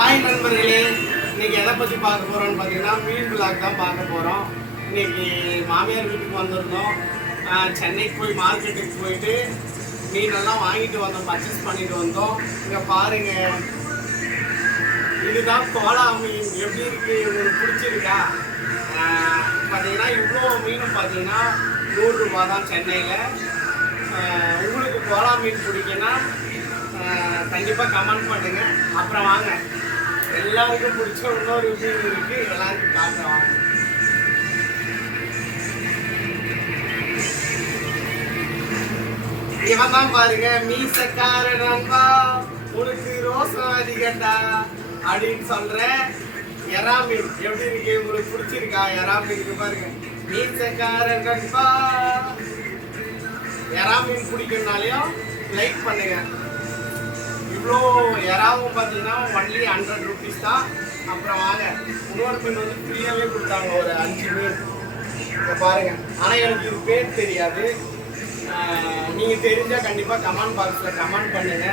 Hi நண்பர்களே. இன்னைக்கு எதை பற்றி பார்க்க போகிறோம்னு பார்த்தீங்கன்னா மீன் பிளாக் தான் பார்க்க போகிறோம் இன்னைக்கு மாமியார் வீட்டுக்கு வந்திருந்தோம். சென்னைக்கு போய் மார்க்கெட்டுக்கு போயிட்டு மீனெல்லாம் வாங்கிட்டு வந்தோம் பர்ச்சேஸ் பண்ணிட்டு வந்தோம். இங்கே பாருங்க. இதுதான் கோலா மீன். எப்படி இருக்கு? உங்களுக்கு பிடிச்சிருக்கா? பார்த்தீங்கன்னா இவ்வளோ மீனும் பார்த்தீங்கன்னா நூறுரூபா தான் சென்னையில். உங்களுக்கு கோலா மீன் பிடிக்குன்னா கண்டிப்பாக கமெண்ட் பண்ணுங்க. அப்புறம் வாங்க. எல்லாருக்கும் பிடிச்ச இன்னொரு விஷயம் இருக்கு. எல்லாருக்கும் காட்டுறோம் வாங்க. இவன் தான் பாருங்க மீசக்கார நண்பா உனக்கு ரோசம் அதிகண்டா அப்படின்னு சொல்ற எறா மீன் எப்படி இருக்கு? உங்களுக்கு பிடிச்சிருக்கா? எறா பாருங்க. மீசக்கார நண்பா எறா மீன் பிடிக்கும்னாலையும் லைக் பண்ணுங்க. இவ்வளோ எறாவும் பார்த்தீங்கன்னா ஒன்லி ஹண்ட்ரட் ருபீஸ் தான். அப்புறம் வாங்க. இன்னொரு மீன் வந்து ஃப்ரீயாகவே கொடுத்தாங்க ஒரு அஞ்சு மீன் இதை பாருங்க. ஆனால் எனக்கு இது பேர் தெரியாது. நீங்கள் தெரிஞ்சால் கண்டிப்பாக கமெண்ட் பாக்ஸில் கமெண்ட் பண்ணுங்க.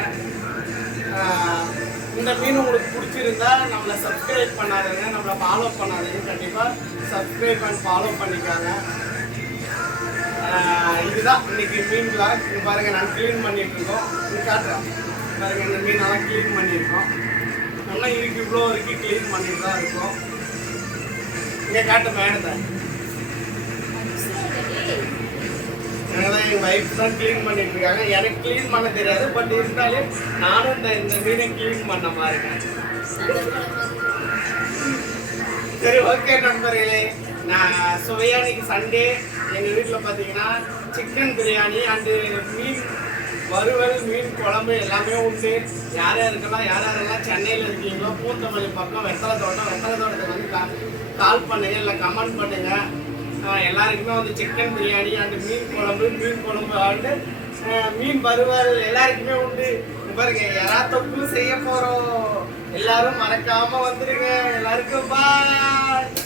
இந்த மீன் உங்களுக்கு பிடிச்சிருந்தா நம்மளை சப்ஸ்கிரைப் பண்ணாதீங்க. நம்மளை ஃபாலோ பண்ணாதீங்க. கண்டிப்பாக சப்ஸ்கிரைப் பண்ணி ஃபாலோ பண்ணிக்காங்க. இதுதான் இன்னைக்கு மீன் பிளாக் இங்க பாருங்க நான் க்ளீன் பண்ணிட்டு இருக்கோம். காட்டுறேன். பாருங்க இந்த மீனெல்லாம் க்ளீன் பண்ணியிருக்கோம். நல்லா இருக்கு இவ்வளோ வரைக்கும் க்ளீன் பண்ணிட்டு தான் இருக்கோம். இங்கே காட்டு மேடத்தை. அதனால எங்கள் வைஃப் தான் க்ளீன் பண்ணிட்டு இருக்காங்க. எனக்கு க்ளீன் பண்ண தெரியாது பட் இருந்தாலே நானும் இந்த இந்த மீனை க்ளீன் பண்ண மாதிரி சரி ஓகே நண்பர்களே. நான் சுவையானிக்கு சண்டே எங்கள் வீட்டில் பார்த்தீங்கன்னா சிக்கன் பிரியாணி அண்டு மீன் வறுவல் மீன் குழம்பு எல்லாமே உண்டு. யார் யாருக்கெல்லாம் யார் யாரெல்லாம் சென்னையில் இருக்கீங்களோ பூந்தமல்லி பக்கம் வெத்தலை தோட்டம் வெத்தலை தோட்டத்துக்கு வந்து கா- கால் பண்ணுங்கள் இல்லை கமெண்ட் பண்ணுங்கள் எல்லாருக்குமே வந்து சிக்கன் பிரியாணி அண்டு மீன் குழம்பு மீன் குழம்பு அண்டு மீன் வறுவல் எல்லாருக்குமே உண்டு. பாருங்க எறா தொக்கும் செய்ய போகிறோம் எல்லாரும் மறக்காம வந்துருங்க. எல்லாருக்கும் பாய்